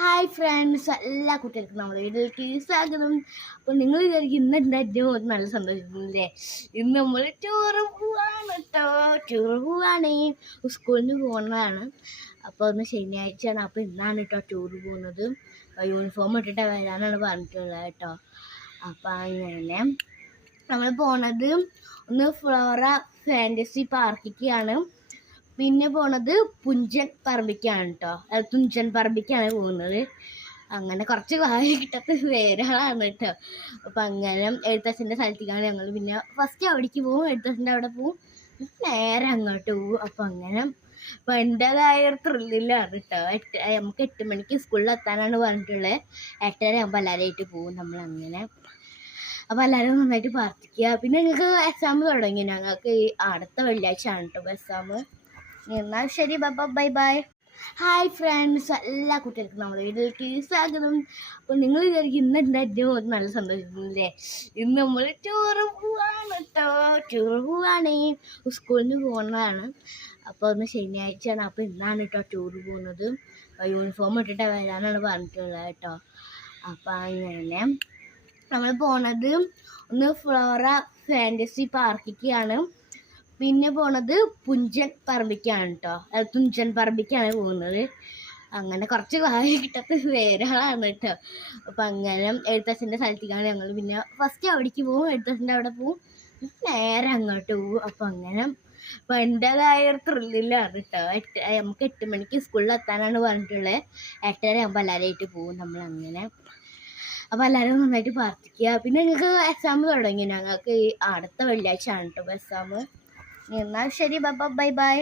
Hi friends, എല്ലാ കുട്ടികൾക്കും നമ്മുടെ വീട്ടിലേക്ക് സ്വാഗതം. അപ്പോൾ നിങ്ങൾ വിചാരിക്കും ഇന്ന് എൻ്റെ നല്ല സന്തോഷിക്കുന്നില്ലേ? ഇന്ന് നമ്മൾ ടൂറ് പോവാണ് കേട്ടോ. ടൂറ് പോവാണ്, സ്കൂളിൽ നിന്ന് പോകുന്നതാണ്. അപ്പോൾ ഒന്ന് ശനിയാഴ്ചയാണ്. അപ്പോൾ ഇന്നാണ് കേട്ടോ ടൂറ് പോകുന്നത്. യൂണിഫോം ഇട്ടിട്ട് വരാനാണ് പറഞ്ഞിട്ടുള്ളത് കേട്ടോ. അപ്പോൾ അങ്ങനെ നമ്മൾ പോണത് ഒന്ന് ഫ്ലോറ ഫാൻറ്റസി പാർക്കിലേക്കാണ്. പിന്നെ പോണത് പുഞ്ചൻ പറമ്പിക്കാണ് കേട്ടോ. തുഞ്ചൻ പറമ്പിക്കാണ് പോകുന്നത്. അങ്ങനെ കുറച്ച് വായി കിട്ടാത്ത പേരുകളാണ് കേട്ടോ. അപ്പം അങ്ങനെ എഴുത്തച്ഛൻ്റെ സ്ഥലത്തേക്കാണ് ഞങ്ങൾ. പിന്നെ ഫസ്റ്റ് അവിടേക്ക് പോകും, എഴുത്തച്ഛൻ്റെ അവിടെ പോവും, നേരെ അങ്ങോട്ട് പോവും. അപ്പം അങ്ങനെ അപ്പം എൻ്റേതായ ഒരു ത്രില്ലിലാണ് കേട്ടോ. നമുക്ക് 8 മണിക്ക് സ്കൂളിൽ എത്താനാണ് പറഞ്ഞിട്ടുള്ളത്. 8:30 ആകുമ്പോൾ എല്ലാവരുമായിട്ട് പോകും നമ്മളങ്ങനെ. അപ്പോൾ എല്ലാവരും നന്നായിട്ട് പ്രാർത്ഥിക്കുക. പിന്നെ ഞങ്ങൾക്ക് എക്സാം തുടങ്ങി. ഞങ്ങൾക്ക് ഈ അടുത്ത വെള്ളിയാഴ്ച ആണ് കേട്ടോ എക്സാം. എന്നാൽ ശരി, ബൈ ബൈ. ഹായ് ഫ്രണ്ട്സ്, എല്ലാ കുട്ടികൾക്കും നമ്മുടെ വീട്ടിലേക്ക് സ്വാഗതം. അപ്പോൾ നിങ്ങൾ വിചാരിക്കും ഇന്ന് എൻ്റെ നല്ല സന്തോഷിക്കുന്നില്ലേ? ഇന്ന് നമ്മൾ ടൂറ് പോവാണ് കേട്ടോ. ടൂറ് പോവാണ്, സ്കൂളിൽ നിന്ന് പോകുന്നതാണ്. അപ്പോൾ ഒന്ന് ശനിയാഴ്ചയാണ്. അപ്പോൾ ഇന്നാണ് കേട്ടോ ടൂറ് പോകുന്നത്. യൂണിഫോം ഇട്ടിട്ട് വരാനാണ് പറഞ്ഞിട്ടുള്ളത് കേട്ടോ. അപ്പോൾ അങ്ങനെ നമ്മൾ പോണത് ഒന്ന് ഫ്ലോറ ഫാൻറ്റസി പാർക്കിലേക്കാണ്. പിന്നെ പോണത് പുഞ്ചൻ പറമ്പിക്കാണ് കേട്ടോ. തുഞ്ചൻ പറമ്പിക്കാണ് പോകുന്നത്. അങ്ങനെ കുറച്ച് വായി കിട്ടാത്ത പേരുകളാണ് കേട്ടോ. അപ്പം അങ്ങനെ എഴുത്തച്ഛൻ്റെ സ്ഥലത്തേക്കാണ് ഞങ്ങൾ. പിന്നെ ഫസ്റ്റ് അവിടേക്ക് പോകും, എഴുത്തച്ഛൻ്റെ അവിടെ പോവും, നേരെ അങ്ങോട്ട് പോവും. അപ്പം അങ്ങനെ അപ്പം എൻ്റേതായ ഒരു ത്രില്ലിലാണ് കേട്ടോ. നമുക്ക് 8 മണിക്ക് സ്കൂളിൽ എത്താനാണ് പറഞ്ഞിട്ടുള്ളത്. 8:30 ആകുമ്പോൾ എല്ലാവരുമായിട്ട് പോകും നമ്മളങ്ങനെ. അപ്പോൾ എല്ലാവരും നന്നായിട്ട് പ്രാർത്ഥിക്കുക. പിന്നെ ഞങ്ങൾക്ക് എക്സാം തുടങ്ങി. ഞങ്ങൾക്ക് ഈ അടുത്ത വെള്ളിയാഴ്ച ആണ് കേട്ടോ എക്സാം. എന്നാൽ ശരി, ബൈ ബൈ.